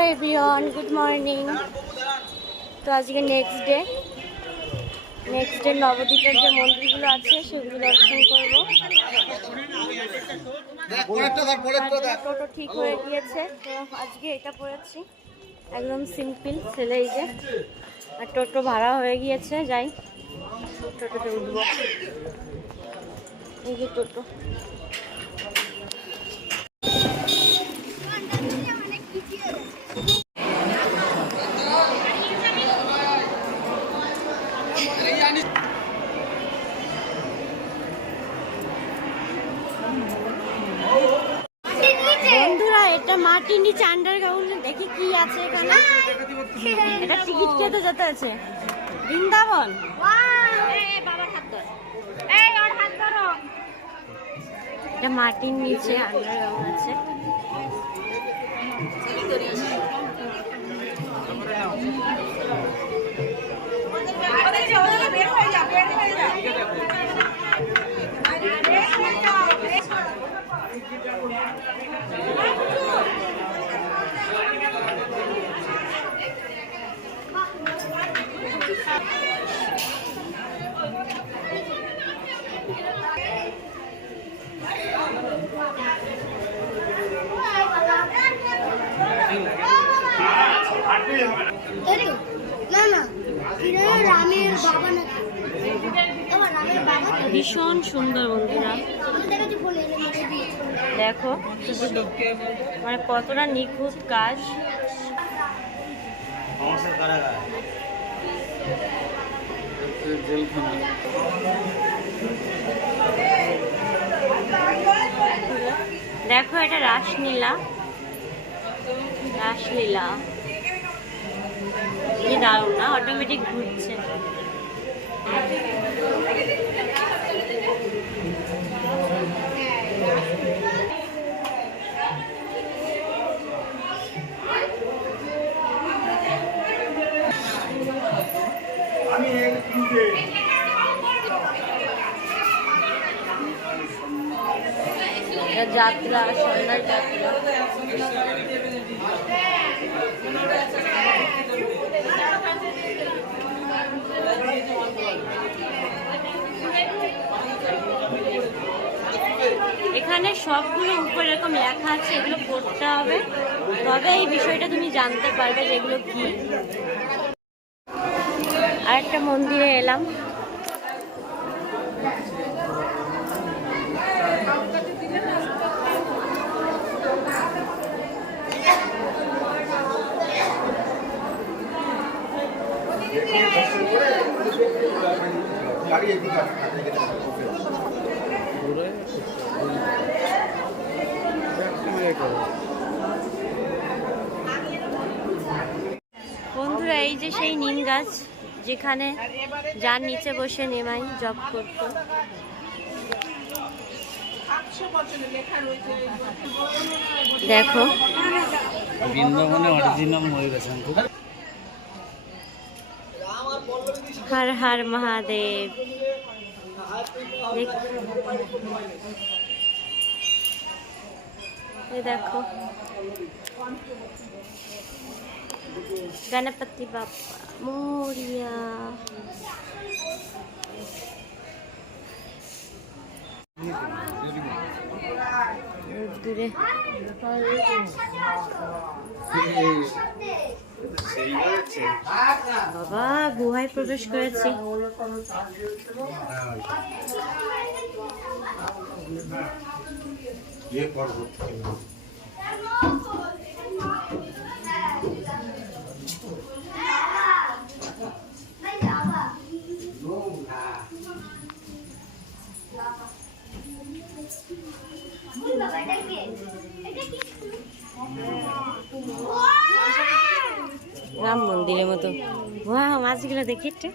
Hello everyone, good morning. তো আজকে next day নবদ্বীপের যে মন্দিরগুলো আছে সেগুলো দর্শন করব। টোটো ঠিক হয়ে গিয়েছে, তো আজকে এটা পড়েছি একদম সিম্পল ছেলে। এই যে আর টোটো ভাড়া হয়ে গিয়েছে, যাই টোটোতে উঠবো। এই যে টোটো, বন্ধুরা এটা মাটির নিচে আন্ডারগ্রাউন্ড, দেখি কি আছে এখানে। এটা টিকিট কেটে যেতে আছে বৃন্দাবন। এটা মাটির নিচে আন্ডারগ্রাউন্ড আছে। ভীষণ সুন্দর বন্ধুরা, দেখো মানে কতটা নিখুঁত কাজ। দেখো এটা রাসলীলা কি দারুণ না, অটোমেটিক ঘুরছে। যাত্রা, সন্ধ্যার যাত্রা। এখানে সবগুলো উপরে এরকম লেখা আছে, এগুলো পড়তে হবে, তবে এই বিষয়টা তুমি জানতে পারবে যে এগুলো কি। আরেকটা মন্দিরে এলাম, বন্ধুরা এই যে সেই নিম গাছ যেখানে যার নিচে বসে নেমাই জব করতো। দেখো বৃন্দাবনে অরিজিনাল ময়ূর। হর হর মহাদেব। দেখো गणपति बाप्पा मोरिया। দূরে বাবা গুহায় প্রবেশ করেছি। রাম মন্দিরের মতো। ওয়াও, মাছগুলো দেখি একটু।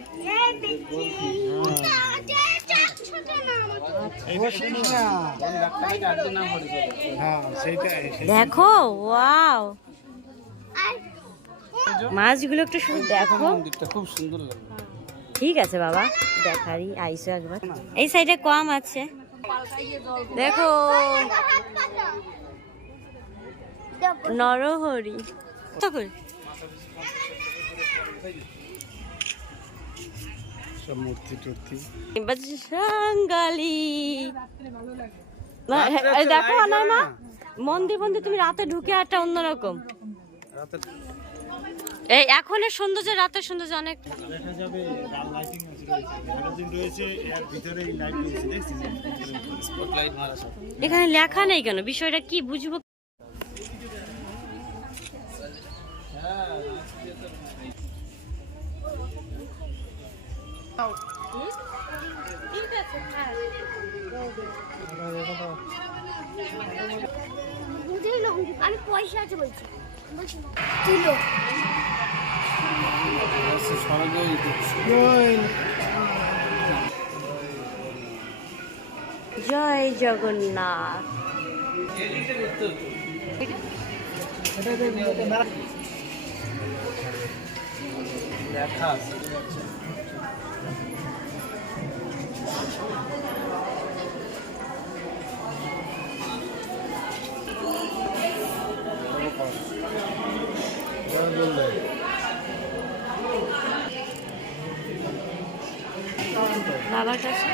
দেখো ওয়াও, মাছগুলো একটু শুধু দেখো, খুব সুন্দর লাগে। ঠিক আছে বাবা, দেখারই আইসো একবার। এই সাইডে কম আছে, দেখো নরহরি। করে সব মূর্তি টূর্তি বাজরাঙ্গালি দেখো না না মন্দির মন্দির তুমি রাতে ঢুকে একটা অন্যরকম এই এখনের সৌন্দর্য রাতের সৌন্দর্য অনেক দেখা যাবে লাইটিং রয়েছে এর ভিতরে লাইট রয়েছে দেখছিস স্পটলাইট মারা সব এখানে লেখা নেই কেন বিষয়টা কি বুঝবো আমি পয়সা আছে বলছি জয় জগন্নাথ লেখা আছে বাবার কাছে